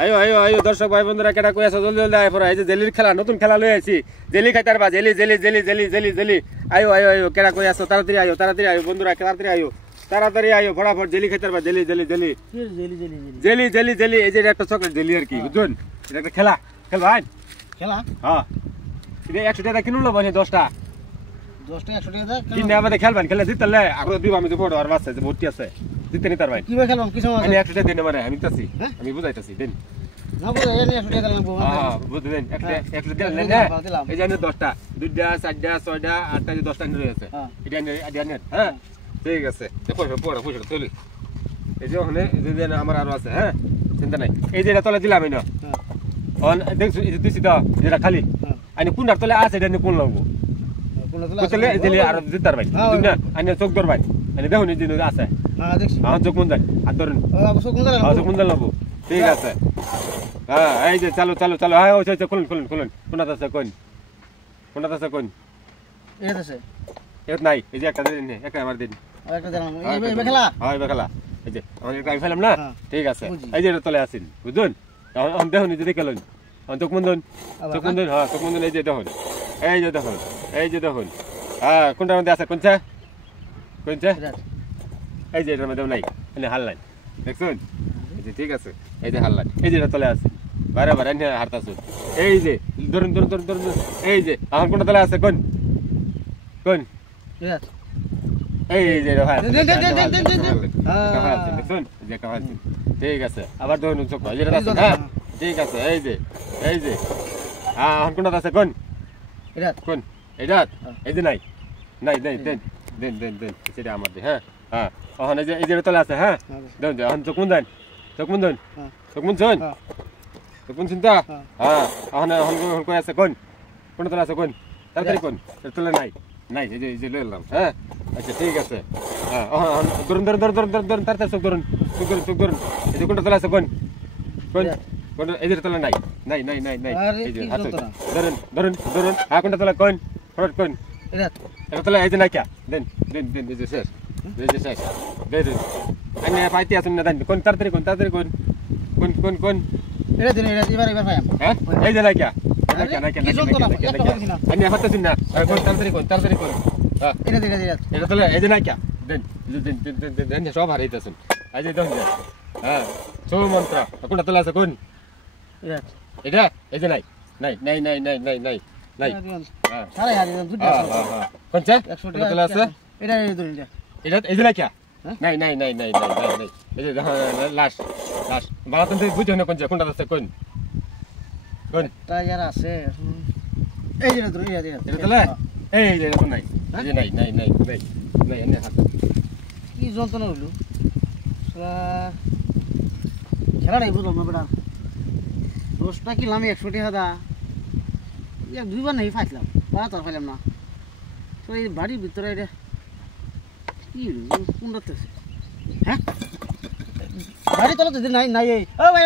আয়ো আয়ো আয়ো দর্শক ভাই বন্ধুরা কেটা কই আছো জলদি জলদি আয় পড়া এই যে জেলির খেলা নতুন খেলা লই আইছি জেলি খাইতার বা jelly jelly jelly jelly jelly jelly আয়ো আয়ো আয়ো কেটা কই আছো তাড়াতাড়ি আয়ো বন্ধুরা তাড়াতাড়ি আয়ো ফটাফট জেলি খাইতার বা jelly jelly jelly jelly jelly jelly jelly jelly এই যে একটা চকলেট জেলি আর কি বুঝুন এটা একটা খেলা খেলবা খেলা হ্যাঁ এটা 100 টাকা কিনুলো বলে 10টা 100 টাকা কিনে আমাদের খেলবেন খেলে জিতলে আগে দিব আমি তো বড় আর বাচ্চা যে ভর্তি আছে জিতে নি তার ভাই কিভাবে খেলবাম কি সময় আমি 100 টাকা দিন মানে আমি তাছি আমি বুঝাইতাছি দিন না বুঝা এনে 100 টাকা লাগবো হ্যাঁ বুঝলেন 100 টাকা নেন না এই জানেন 10টা 2টা 4টা 6টা 8টা 10টা নিয়ে আছে এটা নিয়ে হ্যাঁ ঠিক আছে দেখো পড়া চলি এই যে ওখানে এই যে আমার আরো আছে হ্যাঁ চিন্তা নাই এই যে এটা তলে দিলাম আমি না অন দেখছো এই যে দিছি তো যেটা খালি আনি কোনটার তলে আছে এটা কোন লাগবো কোতলে এই যে আর জিতার ভাই না আনি চোখ ধর ভাই আনি দেখুন এই যে আছে হ্যাঁ দেখছি হ্যাঁ চোখ মন দেন আর ধরুন চোখ মন দেন লাগবো ঠিক আছে হ্যাঁ এই যে চালু হ্যাঁ ওই খুলুন কোনটা আছে কোনটা আছে এটা আছে এটা নাই এই যে একটা দিন একটা আমার দিন একটা দিলাম এই খেলা হ্যাঁ খেলা এই যে আমাদের একটা ফেলাম না ঠিক আছে এই যে তলে আছেন বুঝুন এখন দেখুন এই যে দেখলেন চোখ মন দেন হ্যাঁ চোখ মন দেন এই যে দেখুন হ্যাঁ কোনটার মধ্যে আছে কোনটা এই যে এটার মধ্যে নাই এনে হারলাইন দেখছেন এই যে ঠিক আছে এই যে হারলাইন এই যে তলে আছে বারে এনে হারতাছ এই যে ধরুন এই যে এখন কোনটা তলে আছে কোন এই যে দেখছেন যে কাহাল ঠিক আছে আবার ধরুন চোখ এই যে আছে হ্যাঁ ঠিক আছে এই যে হ্যাঁ এখন কোনটা আছে কোন এটা এই যে নাই দেন সেটা আমার দে হ্যাঁ ওখানে এই যে তলে আছে হ্যাঁ দেন এখন চোখ মুন চিন্তা হ্যাঁ এখন কই আছে কোন তলে আছে তাড়াতাড়ি তলে নাই এই যে লইলাম হ্যাঁ আচ্ছা ঠিক আছে হ্যাঁ ধরুন তাড়াতাড়ি চোখ ধরুন এই যে কোনটা তলে আছে এই যে তলে নাই এই যে হাত ধরুন হ্যাঁ কোনটা তলে এটা তলে এই যে নাই কিয়া দেন এই যে শেষ দেন আমি পাইতে আসুন না দেন তাড়াতাড়ি কোন এটা দিন এটা এবার পাইম হ্যাঁ এই যে নাই কিয়া আমি হতাছি না তাড়াতাড়ি কোন হ্যাঁ এটা তলে এই যে নাই কিয়া দেন সব হারাইতেছেন এই যে দেন হ্যাঁ সব মন্ত্র কোনটা তলে আছে এটা এই যে নাই সারা হারি দুটো কোনটা 100 টাকা আছে এটা এই ধরুন এটা এই যে নাই কিয়া নাই এই যে লাস্ট বাবা তুমি বুঝছো না কোনটা আছে তা যারা আছে এই যে ধরুন এটা তলে এই যে কোন নাই এই যে নাই এনে হাত কি যন্ত্রণা হলো খেলাটাই বুঝলাম না বেটা 10 টাকা কিনলাম 100 টাকা দা দুইবার নাই ফাইলাম তো ফাইলাম না তো এই বাড়ির ভিতরে এটা কি কোনটাতে হ্যাঁ বাড়ি তলাতে নাই ও ভাই